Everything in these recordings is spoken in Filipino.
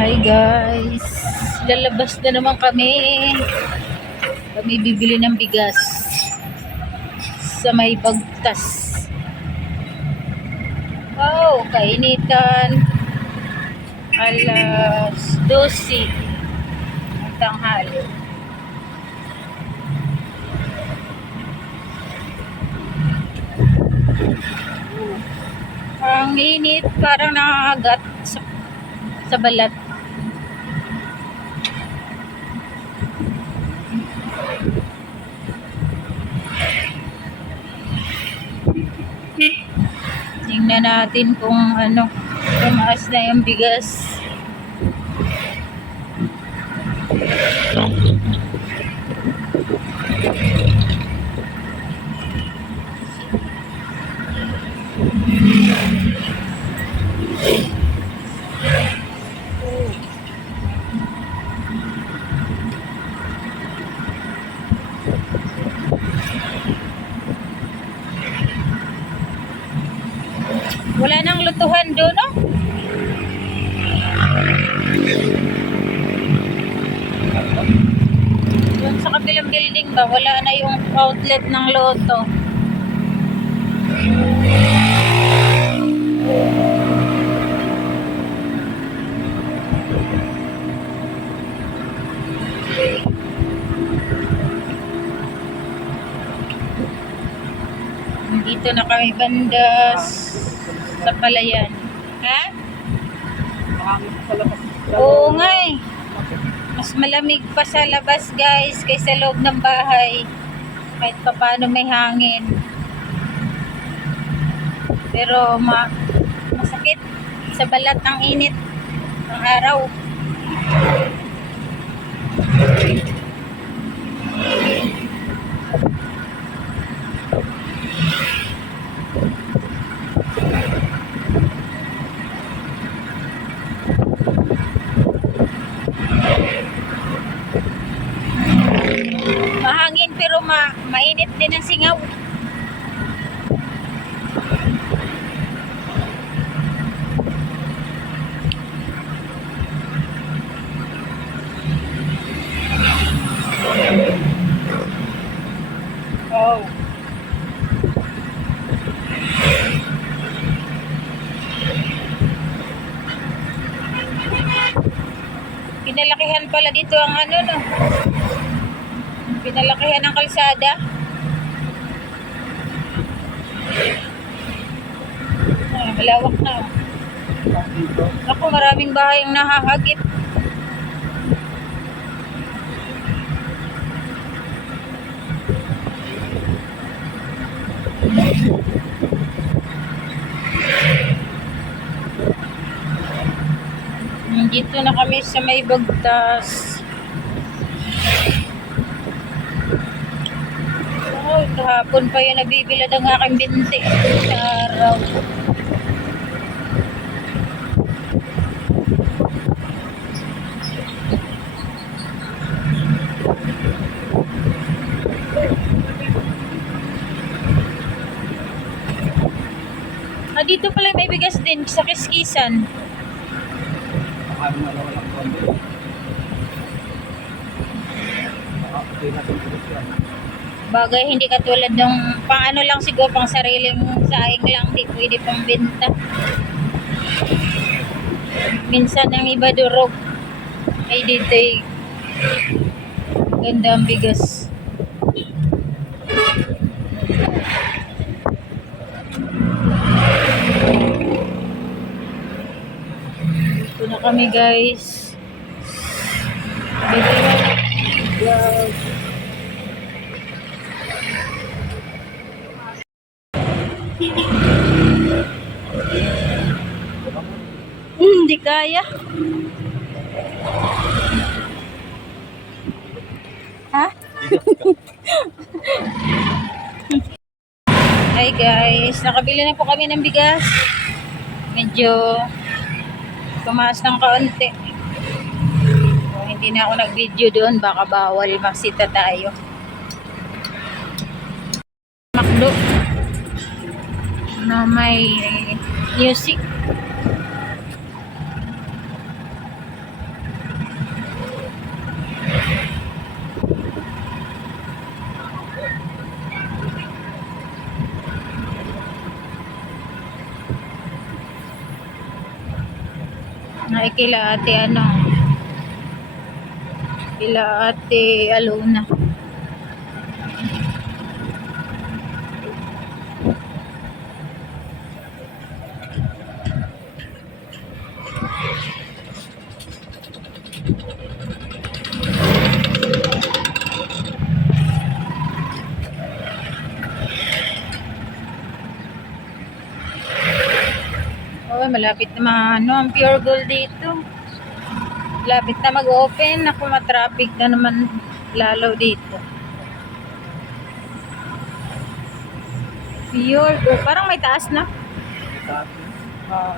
Hi guys, lalabas na naman kami. Kami bibili ng bigas sa may Bagtas. Wow, kainitan. Alas 12 ng tanghali. Ang init, parang nakakagat sa balat. Tingnan natin kung tumaas na yung bigas. Wala nang lutuhan doon, no? Doon sa kabilang building ba, wala na yung outlet ng Lotto. Dito na kami banda sa Palayan. Ha? Oo nga eh. Mas malamig pa sa labas guys kaysa loob ng bahay. Kahit pa paano may hangin. Pero masakit sa balat ang init ng araw. Mahangin pero mainit din ang singaw. Oh. Pinalakihan pala dito ang no? Pinalakihan ng kalsada. Malawak na. Ako, maraming bahay ang nahahagip. Dito na kami sa may Bagtas. Oh, kahapon pa yung nabibilad ang aking binti sa araw. Dito pala may bigas din sa Kiskisan. Bagay hindi katulad ng pang lang siguro, pang sariling saing lang, di pwede pang benta. Minsan ang iba durog. Ay dito ganda ang bigas. Ito na kami guys. Hindi kaya. Ha? Hi guys, nakabili na po kami ng bigas. Medyo tumaas ng kaunti. Hindi na ako nag-video doon, baka bawal masita tayo. Makdo na may music. Naikila ate ano, kila ate Alona. Oh, malapit na ano, ang Pure Gold dito. Malapit na mag-open. Ako, matraffic na naman lalo dito. Pure Gold. Parang may taas na. Oh.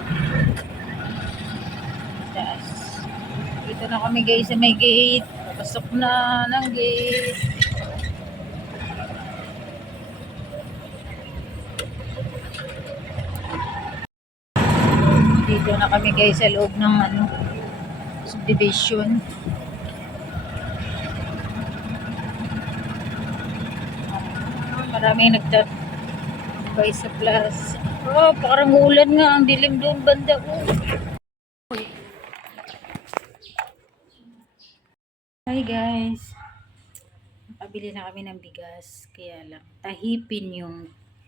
Taas. Dito na kami guys sa may gate. Pasok na ng gate. Dito na kami guys sa loob ng ano, subdivision. Maraming nagtatapay sa plus. Oh, parang ulan nga. Ang dilim doon banda ko. Hi guys. Nakabili na kami ng bigas. Kaya lang, tahipin yung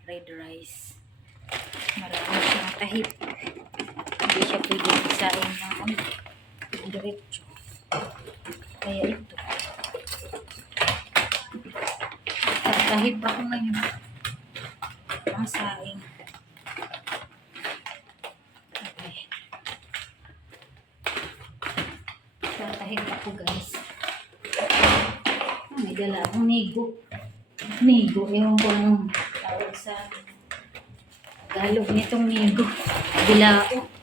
red rice. Marami siyang tahip. Hindi siya pwede isain ng ano, diretso. Kaya ito. Tahip ako ngayon. Ang saing. Okay. Tatahip ako guys. May dala akong nego. Nego, ewan ko anong tawag sa Tagalog nitong nego. Bilao.